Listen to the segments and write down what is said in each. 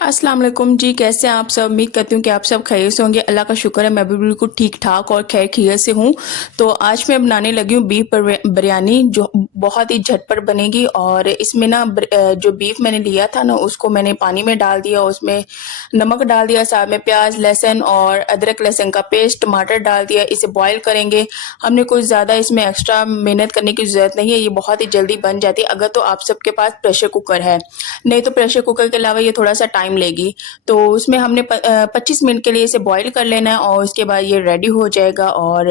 अस्सलाम वालेकुम जी। कैसे हैं आप सब? उम्मीद करती हूँ कि आप सब खैरियत से होंगे। अल्लाह का शुक्र है मैं भी बिल्कुल ठीक ठाक और खैर खैरियत से हूँ। तो आज मैं बनाने लगी हूँ बीफ बिरयानी, जो बहुत ही झटपट बनेगी। और इसमें ना जो बीफ मैंने लिया था ना, उसको मैंने पानी में डाल दिया, उसमें नमक डाल दिया, साथ में प्याज लहसुन और अदरक लहसुन का पेस्ट, टमाटर डाल दिया। इसे बॉईल करेंगे। हमने कुछ ज़्यादा इसमें एक्स्ट्रा मेहनत करने की ज़रूरत नहीं है, ये बहुत ही जल्दी बन जाती है अगर तो आप सबके पास प्रेशर कुकर है। नहीं तो प्रेशर कुकर के अलावा ये थोड़ा सा टाइम लेगी। तो उसमें हमने 25 मिनट के लिए इसे बॉईल कर लेना है और उसके बाद ये रेडी हो जाएगा। और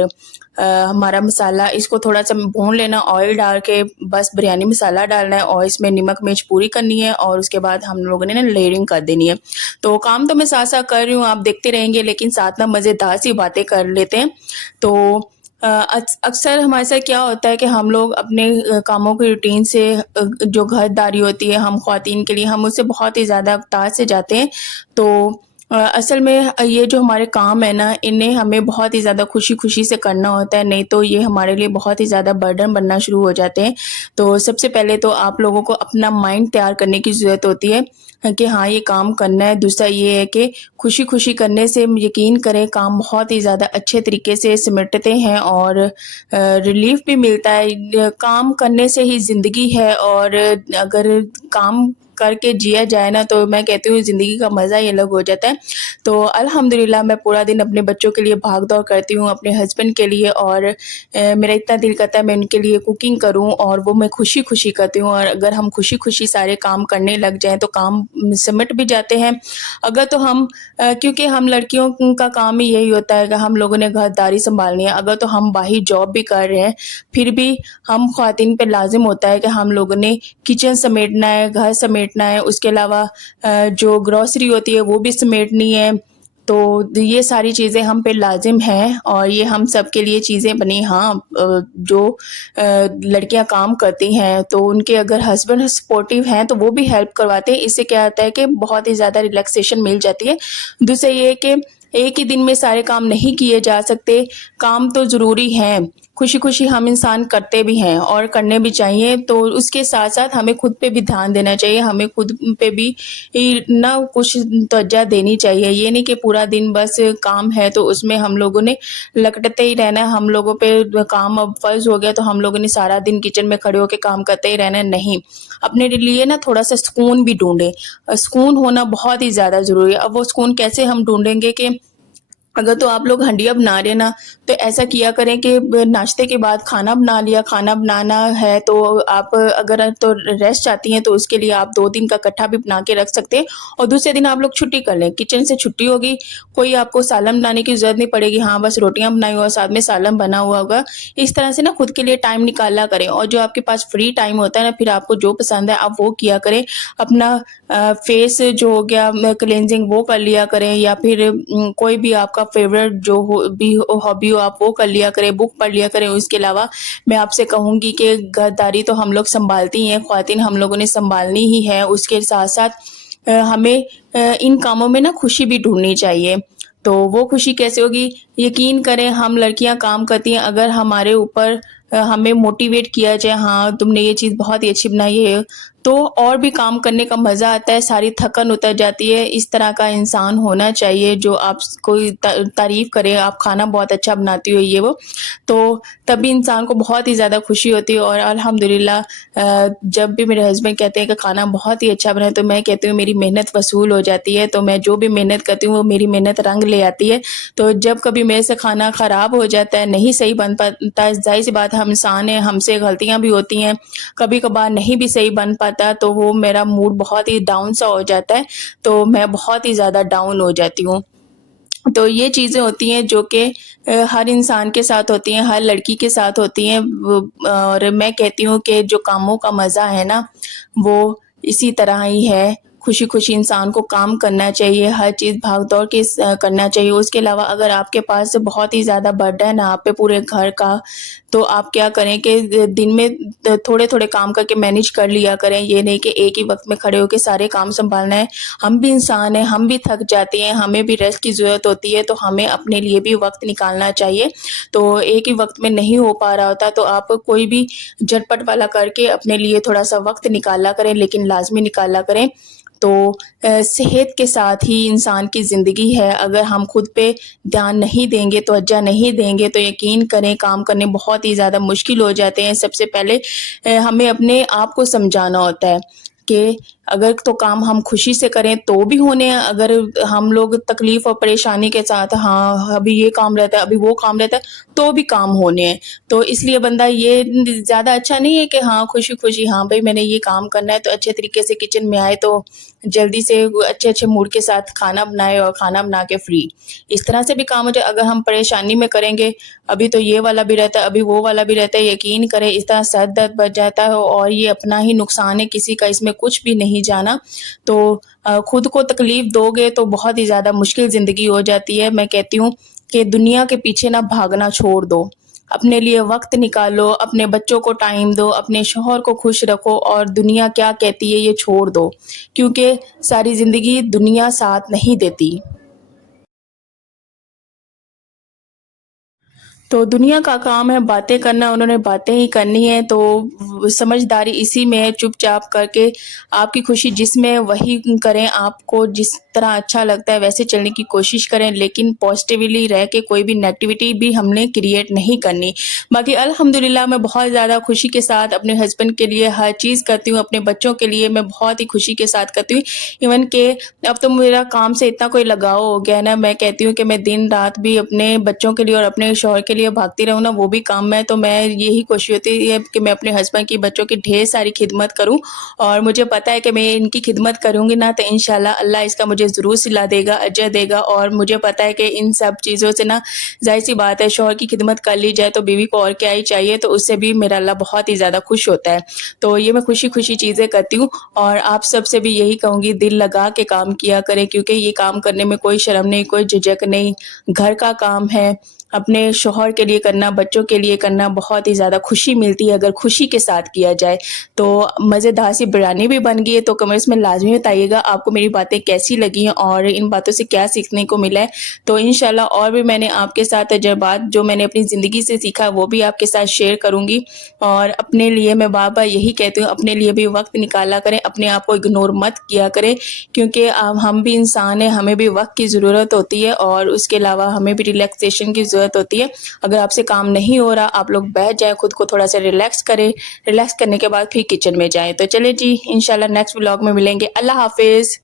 हमारा मसाला, इसको थोड़ा सा भून लेना ऑयल डाल के, बस बिरयानी मसाला डालना है और इसमें नमक मिर्च पूरी करनी है। और उसके बाद हम लोगों ने ना लेयरिंग कर देनी है। तो काम तो मैं साथ साथ कर रही हूँ, आप देखते रहेंगे, लेकिन साथ ना मज़ेदार सी बातें कर लेते हैं। तो अक्सर हमारे साथ क्या होता है कि हम लोग अपने कामों की रूटीन से, जो घरदारी होती है हम ख्वातीन के लिए, हम उससे बहुत ही ज़्यादा अवतार से जाते हैं। तो असल में ये जो हमारे काम है ना, इन्हें हमें बहुत ही ज़्यादा खुशी खुशी से करना होता है, नहीं तो ये हमारे लिए बहुत ही ज़्यादा बर्डन बनना शुरू हो जाते हैं। तो सबसे पहले तो आप लोगों को अपना माइंड तैयार करने की ज़रूरत होती है कि हाँ ये काम करना है। दूसरा ये है कि खुशी खुशी करने से यकीन करें काम बहुत ही ज़्यादा अच्छे तरीके से सिमटते हैं और रिलीफ भी मिलता है। काम करने से ही ज़िंदगी है, और अगर काम करके जिया जाए ना, तो मैं कहती हूँ ज़िंदगी का मज़ा ही अलग हो जाता है। तो अल्हम्दुलिल्लाह मैं पूरा दिन अपने बच्चों के लिए भाग दौड़ करती हूँ, अपने हस्बैंड के लिए, और मेरा इतना दिल करता है मैं उनके लिए कुकिंग करूँ, और वो मैं खुशी खुशी करती हूँ। और अगर हम खुशी खुशी सारे काम करने लग जाएं तो काम सिमट भी जाते हैं। अगर तो हम क्योंकि हम लड़कियों का काम ही यही होता है कि हम लोगों ने घरदारी संभालनी है। अगर तो हम बाहर जॉब भी कर रहे हैं, फिर भी हम ख्वातीन पे लाजिम होता है कि हम लोगों ने किचन समेटना है, घर समेटना है, उसके अलावा जो ग्रॉसरी होती है वो भी समेटनी है। तो ये सारी चीज़ें हम पे लाजिम हैं, और ये हम सब के लिए चीज़ें बनी। हाँ, जो लड़कियां काम करती हैं तो उनके अगर हस्बैंड सपोर्टिव हैं तो वो भी हेल्प करवाते हैं। इससे क्या होता है कि बहुत ही ज़्यादा रिलैक्सेशन मिल जाती है। दूसरा ये है कि एक ही दिन में सारे काम नहीं किए जा सकते, काम तो ज़रूरी हैं। खुशी खुशी हम इंसान करते भी हैं और करने भी चाहिए। तो उसके साथ साथ हमें खुद पे भी ध्यान देना चाहिए, हमें खुद पे भी ना कुछ तवज्जो देनी चाहिए। ये नहीं कि पूरा दिन बस काम है तो उसमें हम लोगों ने लपटते ही रहना है, हम लोगों पे काम अब फ़र्ज़ हो गया तो हम लोगों ने सारा दिन किचन में खड़े होके काम करते ही रहना है। नहीं, अपने लिए ना थोड़ा सा सुकून भी ढूंढें। सुकून होना बहुत ही ज़्यादा ज़रूरी है। अब वो सुकून कैसे हम ढूंढेंगे कि अगर तो आप लोग हंडिया बना रहे हैं ना, तो ऐसा किया करें कि नाश्ते के बाद खाना बना लिया। खाना बनाना है तो आप अगर तो रेस्ट चाहती हैं तो उसके लिए आप 2 दिन का इकट्ठा भी बना के रख सकते हैं, और दूसरे दिन आप लोग छुट्टी कर लें, किचन से छुट्टी होगी। कोई आपको सालन बनाने की ज़रूरत नहीं पड़ेगी, हाँ बस रोटियां बनाई हुआ साथ में सालन बना हुआ होगा। इस तरह से ना खुद के लिए टाइम निकाला करें, और जो आपके पास फ्री टाइम होता है ना, फिर आपको जो पसंद है आप वो किया करें। अपना फेस जो हो गया क्लेंजिंग वो कर लिया करें, या फिर कोई भी आपका फेवरेट जो हॉबी हो आप वो कर लिया करें, बुक पढ़ लिया करें। उसके अलावा मैं आपसे कहूँगी कि घरदारी तो हम लोग संभालती हैं, ख्वातीन हम लोगों ने संभालनी ही है। उसके साथ साथ हमें इन कामों में ना खुशी भी ढूंढनी चाहिए। तो वो खुशी कैसे होगी? यकीन करें हम लड़कियां काम करती हैं, अगर हमारे ऊपर हमें मोटिवेट किया जाए, हाँ तुमने ये चीज़ बहुत ही अच्छी बनाई है, तो और भी काम करने का मज़ा आता है, सारी थकन उतर जाती है। इस तरह का इंसान होना चाहिए जो आप कोई तारीफ़ करे, आप खाना बहुत अच्छा बनाती हो ये वो, तो तभी इंसान को बहुत ही ज़्यादा खुशी होती है। और अल्हम्दुलिल्लाह जब भी मेरे हस्बैंड कहते हैं कि खाना बहुत ही अच्छा बना है, तो मैं कहती हूँ मेरी मेहनत वसूल हो जाती है। तो मैं जो भी मेहनत करती हूँ वो मेरी मेहनत रंग ले आती है। तो जब कभी मेरे से खाना ख़राब हो जाता है, नहीं सही बन पाता, ज़ाहिर सी बात है हम इंसान हैं, हमसे गलतियाँ भी होती हैं, कभी कभार नहीं भी सही बन पाता, तो वो मेरा मूड बहुत ही डाउन सा हो जाता है, तो मैं बहुत ही ज़्यादा डाउन हो जाती हूँ। तो ये चीज़ें होती हैं जो कि हर इंसान के साथ होती हैं, हर लड़की के साथ होती हैं। और मैं कहती हूँ कि जो कामों का मज़ा है ना, वो इसी तरह ही है। खुशी खुशी इंसान को काम करना चाहिए, हर चीज़ भाग दौड़ के करना चाहिए। उसके अलावा अगर आपके पास बहुत ही ज़्यादा बर्डन है आप पे पूरे घर का, تو آپ کیا کریں کہ دن میں تھوڑے تھوڑے کام کر کے مینیج کر لیا کریں. یہ نہیں کہ ایک ہی وقت میں کھڑے ہو کے سارے کام سنبھالنا ہے. ہم بھی انسان ہیں, ہم بھی تھک جاتے ہیں, ہمیں بھی ریسٹ کی ضرورت ہوتی ہے, تو ہمیں اپنے لیے بھی وقت نکالنا چاہیے. تو ایک ہی وقت میں نہیں ہو پا رہا ہوتا تو آپ کوئی بھی جھٹپٹ والا کر کے اپنے لیے تھوڑا سا وقت نکالا کریں, لیکن لازمی نکالا کریں. تو صحت کے ساتھ ہی انسان کی زندگی ہے. اگر ہم خود پہ دھیان نہیں دیں گے, توجہ نہیں دیں گے, تو یقین کریں کام کرنے بہت ہی زیادہ مشکل ہو جاتے ہیں. سب سے پہلے ہمیں اپنے آپ کو سمجھانا ہوتا ہے کہ اگر تو کام ہم خوشی سے کریں تو بھی ہونے ہیں, اگر ہم لوگ تکلیف اور پریشانی کے ساتھ ہاں ابھی یہ کام رہتا ہے, ابھی وہ کام رہتا ہے, تو بھی کام ہونے ہیں. تو اس لیے بندہ یہ زیادہ اچھا نہیں ہے کہ ہاں خوشی خوشی ہاں بھائی میں نے یہ کام کرنا ہے, تو اچھے طریقے سے کچن میں آئے تو جلدی سے اچھے اچھے موڈ کے ساتھ کھانا بنائے اور کھانا بنا کے فری. اس طرح سے بھی کام ہو جائے. اگر ہم پریشانی میں کریں گے, ابھی تو یہ والا بھی رہتا ہے, ابھی وہ والا بھی رہتا ہے, یقین کریں اس طرح سر درد بچ جاتا ہے اور یہ اپنا ہی نقصان ہے, کسی کا اس میں کچھ بھی نہیں جانا. تو خود کو تکلیف دو گے تو بہت ہی زیادہ مشکل زندگی ہو جاتی ہے. میں کہتی ہوں کہ دنیا کے پیچھے نہ بھاگنا چھوڑ دو, اپنے لیے وقت نکالو, اپنے بچوں کو ٹائم دو, اپنے شوہر کو خوش رکھو, اور دنیا کیا کہتی ہے یہ چھوڑ دو, کیونکہ ساری زندگی دنیا ساتھ نہیں دیتی. تو دنیا کا کام ہے باتیں کرنا, انہوں نے باتیں ہی کرنی ہے. تو سمجھداری اسی میں ہے, چپ چاپ کر کے آپ کی خوشی جس میں وہی کریں, آپ کو جس طرح اچھا لگتا ہے ویسے چلنے کی کوشش کریں, لیکن پازیٹیولی رہ کے کوئی بھی نیگیٹیوٹی بھی ہم نے کریٹ نہیں کرنی. باقی الحمدللہ میں بہت زیادہ خوشی کے ساتھ اپنے ہسبینڈ کے لیے ہر چیز کرتی ہوں, اپنے بچوں کے لیے میں بہت ہی خوشی کے ساتھ کرتی ہوں. ایون کہ اب تو میرا کام سے اتنا کوئی لگاؤ ہو گیا نا, میں کہتی ہوں کہ میں دن رات بھی اپنے بچوں کے لیے اور اپنے شوہر کے لیے بھاگتی رہوں نا, وہ بھی کام ہے. تو میں یہی کوشش ہوتی ہے کہ میں اپنے ہسبینڈ کی بچوں کی ڈھیر ساری خدمت کروں, اور مجھے پتا ہے کہ میں ان کی خدمت کروں گی نا تو انشاءاللہ اللہ اس کا مجھے ضرور صلہ دے گا, اجر دے گا. اور مجھے پتا ہے کہ ان سب چیزوں سے نا ظاہر سی بات ہے, شوہر کی خدمت کر لی جائے تو بیوی کو اور کیا ہی چاہیے, تو اس سے بھی میرا اللہ بہت ہی زیادہ خوش ہوتا ہے. تو یہ میں خوشی خوشی چیزیں کرتی ہوں, اور آپ سب سے بھی یہی کہوں گی دل لگا کے کام کیا کریں, کیونکہ یہ کام کرنے میں کوئی شرم نہیں, کوئی جھجک نہیں. گھر کا کام ہے, اپنے شوہر کے لیے کرنا, بچوں کے لیے کرنا, بہت ہی زیادہ خوشی ملتی ہے اگر خوشی کے ساتھ کیا جائے. تو مزیدار سی بریانی بھی بن گئی ہے, تو کمنٹس میں لازمی بتائیے گا آپ کو میری باتیں کیسی لگی ہیں اور ان باتوں سے کیا سیکھنے کو ملا ہے. تو انشاءاللہ اور بھی میں نے آپ کے ساتھ تجربات جو میں نے اپنی زندگی سے سیکھا وہ بھی آپ کے ساتھ شیئر کروں گی. اور اپنے لیے میں بار بار یہی کہتی ہوں, اپنے لیے بھی وقت نکالا کریں, اپنے آپ کو اگنور مت کیا کریں, کیونکہ ہم بھی انسان ہیں, ہمیں بھی وقت کی ضرورت ہوتی ہے, اور اس کے علاوہ ہمیں بھی ریلیکسیشن کی ضرورت ہوتی ہے. اگر آپ سے کام نہیں ہو رہا, آپ لوگ بیٹھ جائیں, خود کو تھوڑا سا ریلیکس کریں, ریلیکس کرنے کے بعد پھر کچن میں جائیں. تو چلیں جی, انشاءاللہ نیکسٹ ولاگ میں ملیں گے. اللہ حافظ.